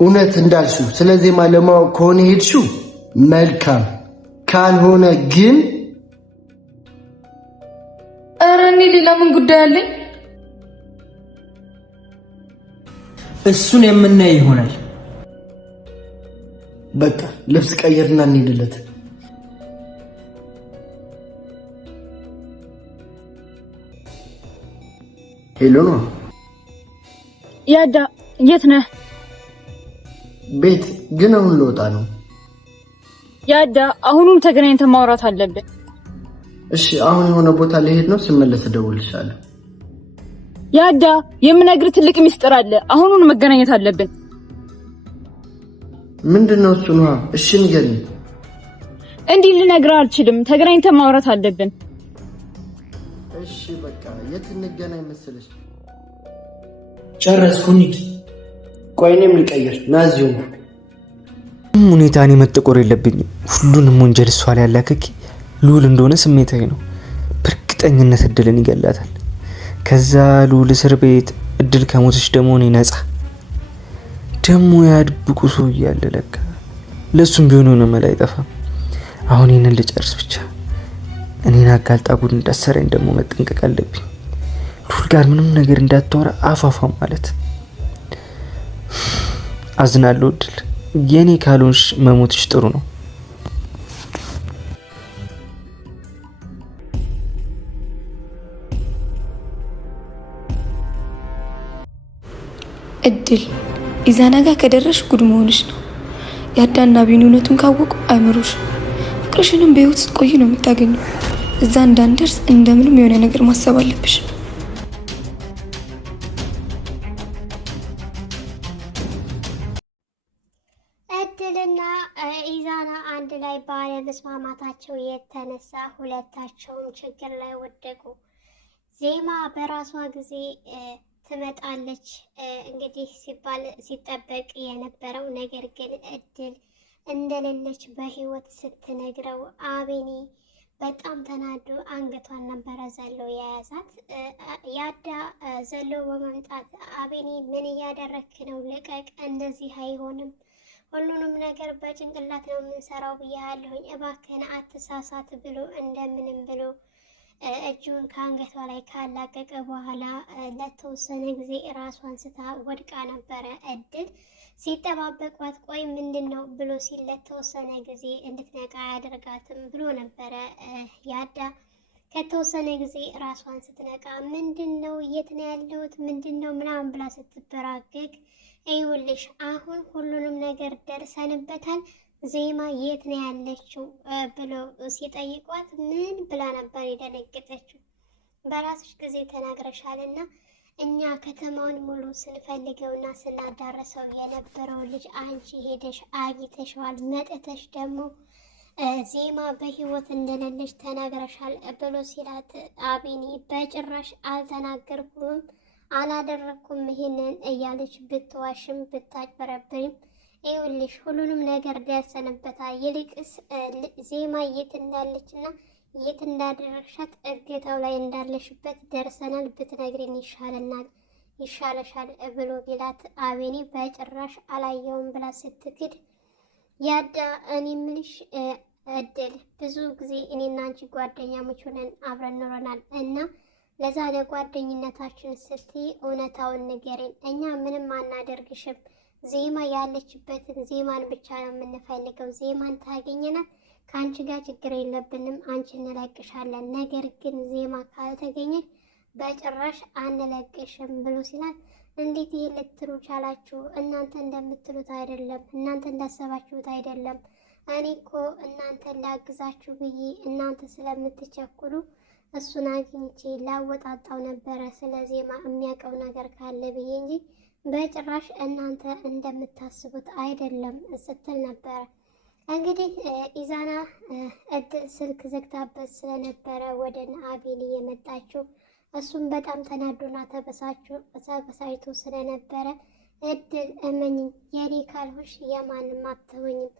እውነት እንዳልሽው ስለዚህ ማለማው ከሆነ ሄድሽው መልካም ካልሆነ ግን እኔ ሌላ ምን ጉዳይ አለኝ? እሱን የምናይ ይሆናል። በቃ ልብስ ቀይርና እንሂድለት። ሄሎ ነው ያዳ፣ የት ነህ? ቤት ግን አሁን ልወጣ ነው። ያዳ፣ አሁኑም ተገናኝተን ማውራት አለብን። እሺ አሁን የሆነ ቦታ ልሄድ ነው፣ ስመለስ እደውልልሻለሁ። ያዳ፣ የምነግርህ ትልቅ ሚስጥር አለ። አሁኑን መገናኘት አለብን። ምንድነው እሱ? ነው እሺ ንገሪኝ። እንዲህ ልነግርህ አልችልም። ተገናኝተን ማውራት አለብን። እሺ በቃ የት እንገናኝ መሰለሽ? ጨረስኩ፣ እንሂድ። ቆይ እኔም ልቀይር። ናዚው ሁኔታኔ መጠቆር የለብኝም። ሁሉንም ወንጀል እሷ ላይ ያላከኪ ሉል እንደሆነ ስሜታዊ ነው። በእርግጠኝነት እድልን ይገላታል። ከዛ ሉል እስር ቤት፣ እድል ከሞተች ደግሞ እኔ ነፃ። ደግሞ ያድብቁ ሰው እያለ ለካ ለሱም ቢሆን ሆነ መላ አይጠፋም። አሁን ይሄንን ልጨርስ ብቻ። እኔን አጋልጣ ጉድ እንዳሰረኝ ደግሞ መጠንቀቅ አለብኝ። ሉል ጋር ምንም ነገር እንዳትወራ አፋፋ ማለት። አዝናለሁ እድል፣ የኔ ካልሆንሽ መሞትሽ ጥሩ ነው። እድል ኢዛና ጋር ከደረሽ ጉድ መሆንሽ ነው። ያዳና ቢኒ እውነቱን ካወቁ አይምሩሽ። ፍቅርሽንም በህይወት ስትቆይ ነው የምታገኘው። እዛ እንዳንደርስ እንደምንም የሆነ ነገር ማሰብ አለብሽ። እድልና ኢዛና አንድ ላይ ባለመስማማታቸው የተነሳ ሁለታቸውም ችግር ላይ ወደቁ። ዜማ በራሷ ጊዜ ትመጣለች እንግዲህ ሲባል ሲጠበቅ የነበረው ነገር ግን እድል እንደሌለች በህይወት ስትነግረው አቤኔ በጣም ተናዶ አንገቷን ነበረ ዘሎ የያዛት። ያዳ ዘሎ በመምጣት አቤኔ ምን እያደረክ ነው? ልቀቅ፣ እንደዚህ አይሆንም፣ ሁሉንም ነገር በጭንቅላት ነው የምንሰራው ብያለሁኝ፣ እባክህን አትሳሳት ብሎ እንደምንም ብሎ እጁን ከአንገቷ ላይ ካላቀቀ በኋላ ለተወሰነ ጊዜ ራሷን ስታ ወድቃ ነበረ። እድል ሲጠባበቋት ቆይ ምንድን ነው ብሎ ሲል ለተወሰነ ጊዜ እንድትነቃ አያደርጋትም ብሎ ነበረ ያዳ። ከተወሰነ ጊዜ ራሷን ስትነቃ ምንድን ነው የት ነው ያለሁት ምንድን ነው ምናምን ብላ ስትበራገግ ይኸውልሽ አሁን ሁሉንም ነገር ደርሰንበታል፣ ዜማ የት ነው ያለችው ብሎ ሲጠይቋት ምን ብላ ነበር የደነገጠችው? በራስሽ ጊዜ ተናግረሻልና እኛ ከተማውን ሙሉ ስንፈልገውና ስናዳረሰው የነበረው ልጅ አንቺ ሄደሽ አግኝተሽዋል፣ መጥተሽ ደግሞ ዜማ በህይወት እንደሌለች ተናግረሻል ብሎ ሲላት አቢኒ በጭራሽ አልተናገርኩም አላደረኩም ይሄንን እያለች ብትዋሽም ብታጭበረብርም ይኸውልሽ ሁሉንም ነገር ደርሰንበታል። ይልቅስ ዜማ የት እንዳለችና የት እንዳደረግሻት እገታው ላይ እንዳለሽበት ደርሰናል፣ ብትነግሪን ይሻለሻል ብሎ ቢላት አቤኔ በጭራሽ አላየውም ብላ ስትክድ ያዳ እኔ ምልሽ እድል ብዙ ጊዜ እኔና አንቺ ጓደኛሞች ሆነን አብረን ኖረናል እና ለዛ ለጓደኝነታችን ስትይ እውነታውን ንገሪን፣ እኛ ምንም አናደርግሽም፣ ዜማ ያለችበትን ዜማን ብቻ ነው የምንፈልገው፣ ዜማን ታገኘናት ከአንቺ ጋር ችግር የለብንም፣ አንቺ እንለቅሻለን፣ ነገር ግን ዜማ ካልተገኘች በጭራሽ አንለቅሽም ብሎ ሲላት እንዴት ይህ ልትሉ ቻላችሁ? እናንተ እንደምትሉት አይደለም፣ እናንተ እንዳሰባችሁት አይደለም። እኔ እኮ እናንተን ላግዛችሁ ብዬ እናንተ ስለምትቸኩሉ እሱን አግኝቼ ላወጣጣው ነበረ ስለ ዜማ የሚያውቀው ነገር ካለ ብዬ እንጂ በጭራሽ እናንተ እንደምታስቡት አይደለም ስትል ነበረ። እንግዲህ ኢዛና እድል ስልክ ዘግታበት ስለነበረ ወደ አቤኔ የመጣችው እሱም በጣም ተናዶና ተበሳጭቶ ስለነበረ እድል እመኝኝ የኔ ካልሆንሽ የማንም አትሆኝም፣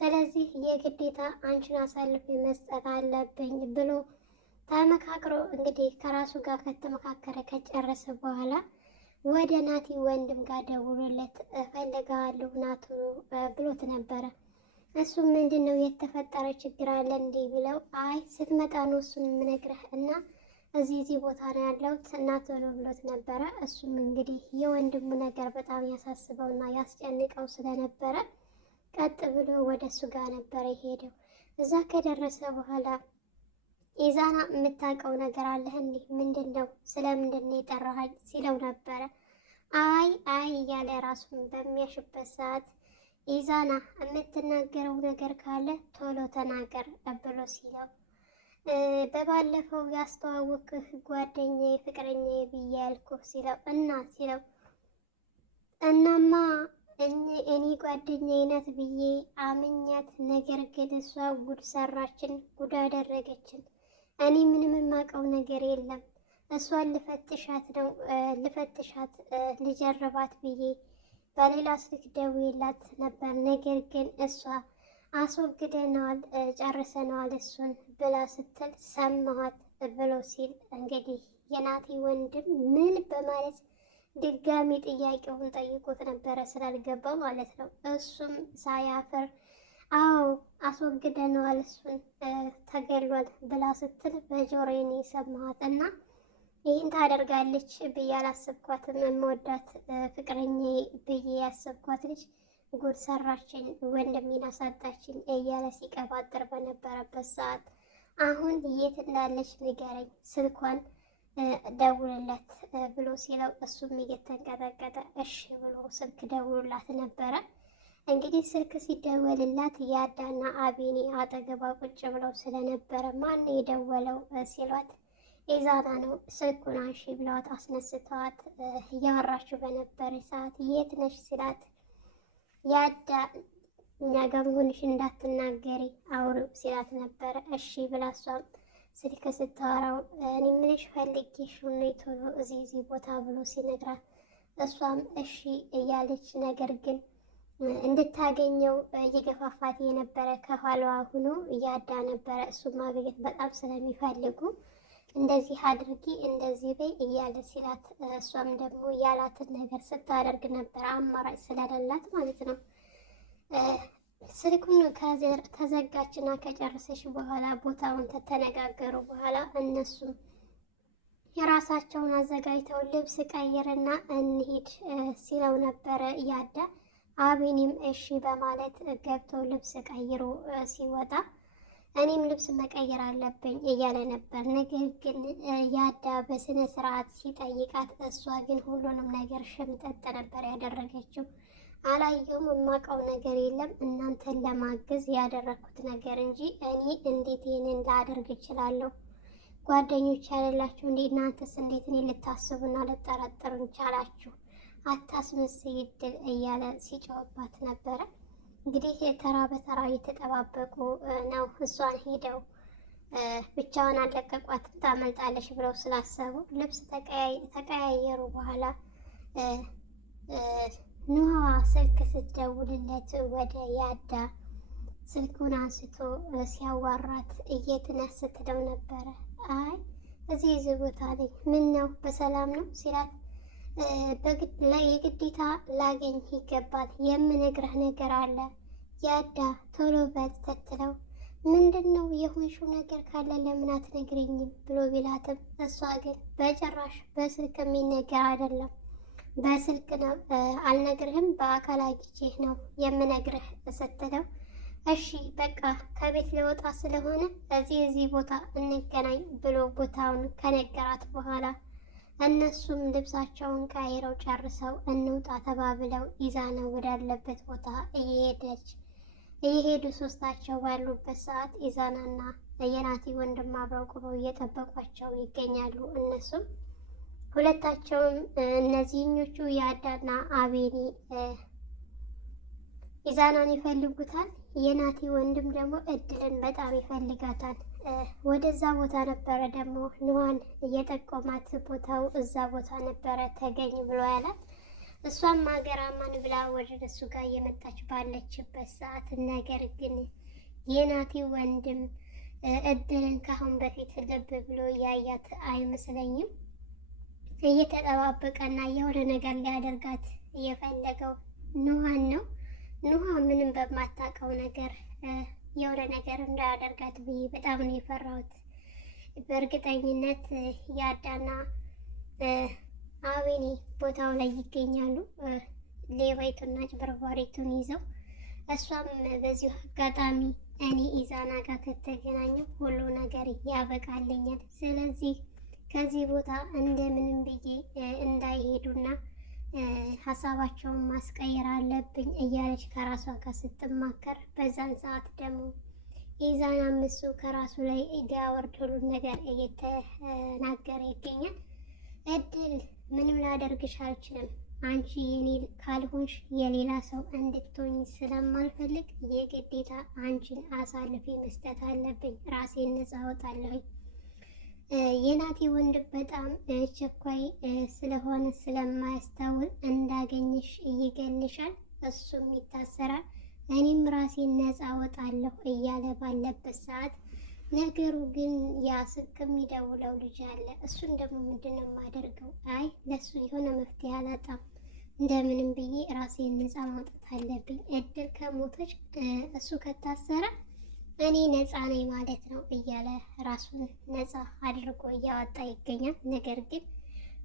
ስለዚህ የግዴታ አንቺን አሳልፌ መስጠት አለብኝ ብሎ ተመካክሮ እንግዲህ ከራሱ ጋር ከተመካከረ ከጨረሰ በኋላ ወደ ናቲ ወንድም ጋር ደውሎለት እፈልግሃለሁ ናቱ ብሎት ነበረ። እሱም ምንድን ነው የተፈጠረ ችግር አለ እንዲህ ብለው አይ ስትመጣ ነው እሱን የምነግርህ እና እዚህ ቦታ ነው ያለሁት እና ቶሎ ብሎት ነበረ። እሱም እንግዲህ የወንድሙ ነገር በጣም ያሳስበውና ያስጨንቀው ስለነበረ ቀጥ ብሎ ወደ እሱ ጋር ነበረ የሄደው። እዛ ከደረሰ በኋላ ኢዛና የምታውቀው ነገር አለህ እንዲህ ምንድን ነው ስለምንድን ነው የጠራኸኝ ሲለው ነበረ። አይ እያለ ራሱን በሚያሽበት ሰዓት ኢዛና የምትናገረው ነገር ካለ ቶሎ ተናገር ብሎ ሲለው በባለፈው ያስተዋወቅህ ጓደኛዬ ፍቅረኛዬ ብዬ ያልኩህ ሲለው እናማ እኔ ጓደኛዬ ናት ብዬ አምኛት፣ ነገር ግን እሷ ጉድ ሰራችን፣ ጉድ አደረገችን። እኔ ምንም የማውቀው ነገር የለም። እሷን ልፈትሻት ልጀርባት ብዬ በሌላ ስልክ ደውዬላት ነበር፣ ነገር ግን እሷ አስወግደነዋል፣ ጨርሰነዋል እሱን ብላ ስትል ሰማኋት ብሎ ሲል እንግዲህ የናቲ ወንድም ምን በማለት ድጋሚ ጥያቄውን ጠይቆት ነበረ ስላልገባው ማለት ነው። እሱም ሳያፍር አዎ አስወግደነዋል እሱን ተገሏል ብላ ስትል በጆሮዬ ነው የሰማኋት እና ይህን ታደርጋለች ብዬ አላሰብኳትም። የምወዳት ፍቅረኛዬ ብዬ ያሰብኳት ልጅ ጉድ ሰራችን፣ ወንድሜን አሳጣችን እያለ ሲቀባጥር በነበረበት ሰዓት አሁን የት እንዳለች ንገረኝ፣ ስልኳን ደውልለት ብሎ ሲለው እሱም እየተንቀጠቀጠ እሺ ብሎ ስልክ ደውሉላት ነበረ። እንግዲህ ስልክ ሲደወልላት ያዳና አቤኔ አጠገቧ ቁጭ ብለው ስለነበረ ማን የደወለው ሲሏት ኢዛና ነው፣ ስልኩን አንሺ ብለዋት አስነስተዋት እያወራችሁ በነበረ ሰዓት የት ነሽ ሲላት ያዳ እኛ ጋር መሆንሽ እንዳትናገሪ አውሪው ሲላት ነበረ። እሺ ብላ እሷም ስልክ ስታወራው እኔ ምንሽ ፈልጌሽ ነው ቶሎ እዚህ ቦታ ብሎ ሲነግራት እሷም እሺ እያለች ነገር ግን እንድታገኘው እየገፋፋት የነበረ ከኋላዋ ሆኖ እያዳ ነበረ። እሱም ማግኘት በጣም ስለሚፈልጉ እንደዚህ አድርጊ እንደዚህ በይ እያለ ሲላት እሷም ደግሞ ያላትን ነገር ስታደርግ ነበር፣ አማራጭ ስለሌላት ማለት ነው። ስልኩን ከዘጋችና ከጨረሰች በኋላ ቦታውን ተነጋገሩ በኋላ እነሱም የራሳቸውን አዘጋጅተው ልብስ ቀይርና እንሂድ ሲለው ነበረ ያዳ። አቤኔም እሺ በማለት ገብተው ልብስ ቀይሮ ሲወጣ እኔም ልብስ መቀየር አለብኝ እያለ ነበር። ነገር ግን ያዳ በስነ ስርዓት ሲጠይቃት እሷ ግን ሁሉንም ነገር ሽምጠጥ ነበር ያደረገችው። አላየውም፣ የማውቀው ነገር የለም፣ እናንተን ለማገዝ ያደረኩት ነገር እንጂ እኔ እንዴት ይህንን ላደርግ እችላለሁ? ጓደኞች ያሌላችሁ እንዴ? እናንተስ እንዴት እኔ ልታስቡና ልጠረጥሩ ቻላችሁ? አታስመስይ ድል እያለ ሲጮህባት ነበረ። እንግዲህ ተራ በተራ እየተጠባበቁ ነው። እሷን ሄደው ብቻዋን አለቀቋትም፣ ታመልጣለች ብለው ስላሰቡ ልብስ ተቀያየሩ በኋላ ኑሃ ስልክ ስትደውልለት ወደ ያዳ ስልኩን አንስቶ ሲያዋራት እየትነህ ስትለው ነበረ። አይ እዚህ ቦታ ነኝ፣ ምን ነው በሰላም ነው ሲላት የግዴታ ላገኝ ይገባል፣ የምነግረህ ነገር አለ ያዳ ቶሎ በል ስትለው ምንድን ነው የሆንሽው ነገር ካለ ለምን አትነግሪኝም ብሎ ቢላትም እሷ ግን በጭራሽ በስልክ የሚነገር አይደለም፣ በስልክ ነው አልነግርህም፣ በአካል አግኝቼህ ነው የምነግርህ ስትለው እሺ በቃ ከቤት ሊወጣ ስለሆነ እዚህ ቦታ እንገናኝ ብሎ ቦታውን ከነገራት በኋላ እነሱም ልብሳቸውን ቀይረው ጨርሰው እንውጣ ተባብለው ኢዛና ወዳለበት ቦታ እየሄዱ ሶስታቸው ባሉበት ሰዓት ኢዛናና የናቲ ወንድም አብረው ቁመው እየጠበቋቸው ይገኛሉ። እነሱም ሁለታቸውም እነዚህኞቹ ያዳና አቤኔ ኢዛናን ይፈልጉታል። የናቲ ወንድም ደግሞ እድልን በጣም ይፈልጋታል። ወደዛ ቦታ ነበረ ደግሞ ኑሃን እየጠቆማት ቦታው እዛ ቦታ ነበረ ተገኝ ብሎ ያላት። እሷም ሀገራማን ብላ ወደ እሱ ጋር እየመጣች ባለችበት ሰዓት ነገር ግን የናቲ ወንድም እድልን ካሁን በፊት ልብ ብሎ ያያት አይመስለኝም። እየተጠባበቀና የሆነ ነገር ሊያደርጋት እየፈለገው ኑሃን ነው። ኑሃ ምንም በማታውቀው ነገር የሆነ ነገር እንዳያደርጋት ብዬ በጣም ነው የፈራሁት። በእርግጠኝነት ያዳና አቤኔ ቦታው ላይ ይገኛሉ፣ ሌባይቱና ጭበርባሪቱን ይዘው። እሷም በዚሁ አጋጣሚ እኔ ኢዛና ጋር ከተገናኘው ሁሉ ነገር ያበቃልኛል፣ ስለዚህ ከዚህ ቦታ እንደምንም ብዬ እንዳይሄዱና ሀሳባቸውን ማስቀየር አለብኝ እያለች ከራሷ ጋር ስትማከር፣ በዛን ሰዓት ደግሞ ኢዛናም እሱ ከራሱ ላይ ሊያወርድ ሁሉን ነገር እየተናገረ ይገኛል። እድል ምንም ላደርግሽ አልችልም፣ አንቺ የኔ ካልሆንሽ የሌላ ሰው እንድትሆኝ ስለማልፈልግ የግዴታ አንቺን አሳልፌ መስጠት አለብኝ፣ ራሴን ነፃ አወጣለሁኝ። የናቲ ወንድም በጣም ቸኳይ ስለሆነ ስለማያስታውል እንዳገኝሽ ይገልሻል፣ እሱም ይታሰራል፣ እኔም ራሴን ነፃ አወጣለሁ እያለ ባለበት ሰዓት ነገሩ ግን ያ ስልክ የሚደውለው ልጅ አለ። እሱን ደግሞ ምንድነው የማደርገው? አይ ለሱ የሆነ መፍትሄ አላጣም፣ እንደምንም ብዬ ራሴን ነፃ ማውጣት አለብኝ። እድል ከሞተች እሱ ከታሰረ እኔ ነፃ ነኝ ማለት ነው እያለ ራሱን ነፃ አድርጎ እያወጣ ይገኛል። ነገር ግን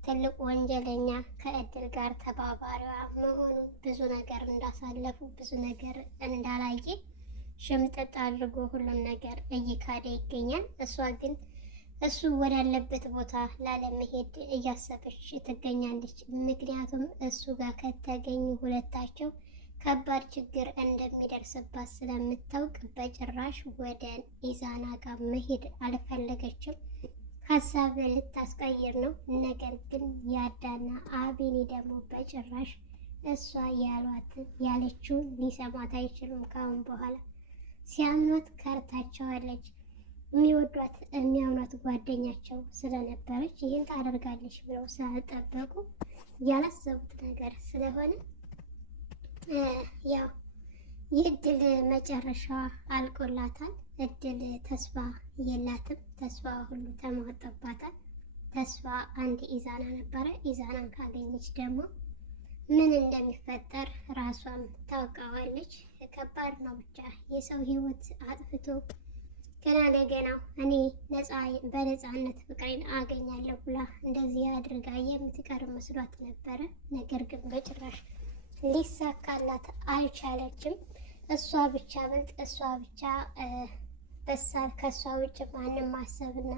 ትልቅ ወንጀለኛ ከእድል ጋር ተባባሪዋ መሆኑን ብዙ ነገር እንዳሳለፉ ብዙ ነገር እንዳላየ ሽምጥጥ አድርጎ ሁሉም ነገር እየካደ ይገኛል። እሷ ግን እሱ ወዳለበት ቦታ ላለመሄድ እያሰበች ትገኛለች። ምክንያቱም እሱ ጋር ከተገኙ ሁለታቸው ከባድ ችግር እንደሚደርስባት ስለምታውቅ በጭራሽ ወደ ኢዛና ጋር መሄድ አልፈለገችም። ሀሳብ ልታስቀይር ነው። ነገር ግን ያዳና አቤኔ ደግሞ በጭራሽ እሷ ያለችውን ሊሰማት አይችሉም። ካሁን በኋላ ሲያምኗት ከርታቸዋለች። የሚወዷት የሚያምኗት ጓደኛቸው ስለነበረች ይህን ታደርጋለች ብለው ሳልጠበቁ ያላሰቡት ነገር ስለሆነ ያው የእድል መጨረሻ አልቆላታል። እድል ተስፋ የላትም። ተስፋ ሁሉ ተሟጠባታል። ተስፋ አንድ ኢዛና ነበረ። ኢዛናን ካገኘች ደግሞ ምን እንደሚፈጠር ራሷም ታውቃዋለች። ከባድ ነው። ብቻ የሰው ሕይወት አጥፍቶ ገና ለገና እኔ በነፃነት ፍቅሬን አገኛለሁ ብላ እንደዚህ አድርጋ የምትቀር መስሏት ነበረ። ነገር ግን በጭራሽ ሊሳካላት አልቻለችም። እሷ ብቻ በልጥ፣ እሷ ብቻ በሳል፣ ከእሷ ውጭ ማንም ማሰብና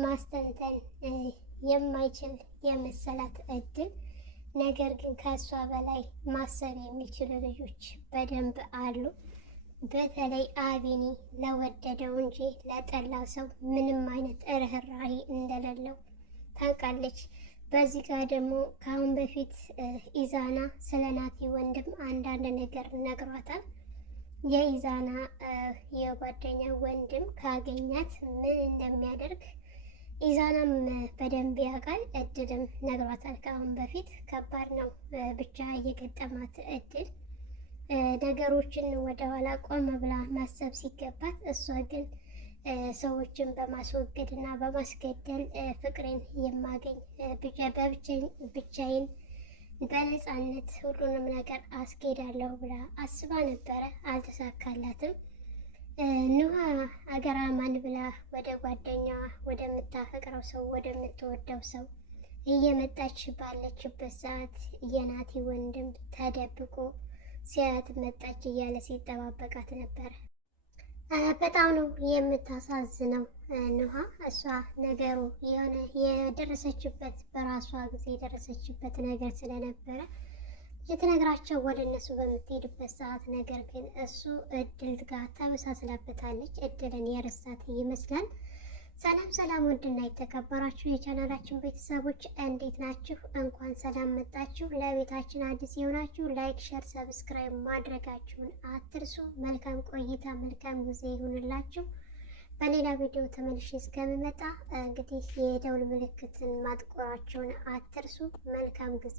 ማስተንተን የማይችል የመሰላት እድል። ነገር ግን ከእሷ በላይ ማሰብ የሚችሉ ልጆች በደንብ አሉ። በተለይ አቤኔ ለወደደው እንጂ ለጠላው ሰው ምንም አይነት ርህራሄ እንደሌለው ታውቃለች። በዚህ ጋር ደግሞ ከአሁን በፊት ኢዛና ስለ ናቲ ወንድም አንዳንድ ነገር ነግሯታል። የኢዛና የጓደኛ ወንድም ካገኛት ምን እንደሚያደርግ ኢዛናም በደንብ ያውቃል። እድልም ነግሯታል ከአሁን በፊት። ከባድ ነው ብቻ እየገጠማት እድል ነገሮችን ወደኋላ ቆም ብላ ማሰብ ሲገባት፣ እሷ ግን ሰዎችን በማስወገድ እና በማስገደል ፍቅሬን የማገኝ ብቻዬን በነፃነት ሁሉንም ነገር አስኬዳለሁ ብላ አስባ ነበረ። አልተሳካላትም። ኑሃ አገራማን ብላ ወደ ጓደኛዋ ወደምታፈቅረው ሰው ወደምትወደው ሰው እየመጣች ባለችበት ሰዓት የናቲ ወንድም ተደብቆ ሲያያት መጣች እያለ ሲጠባበቃት ነበረ። በጣም ነው የምታሳዝነው ኑሃ። እሷ ነገሩ የሆነ የደረሰችበት በራሷ ጊዜ የደረሰችበት ነገር ስለነበረ ልትነግራቸው ወደ እነሱ በምትሄድበት ሰዓት ነገር ግን እሱ እድል ጋር ተመሳስላበታለች። እድልን የረሳት ይመስላል። ሰላም ሰላም፣ ውድና የተከበራችሁ የቻናላችን ቤተሰቦች እንዴት ናችሁ? እንኳን ሰላም መጣችሁ። ለቤታችን አዲስ የሆናችሁ ላይክ፣ ሸር፣ ሰብስክራይብ ማድረጋችሁን አትርሱ። መልካም ቆይታ፣ መልካም ጊዜ ይሁንላችሁ። በሌላ ቪዲዮ ተመልሼ እስከምመጣ እንግዲህ የደውል ምልክትን ማጥቆራችሁን አትርሱ። መልካም ጊዜ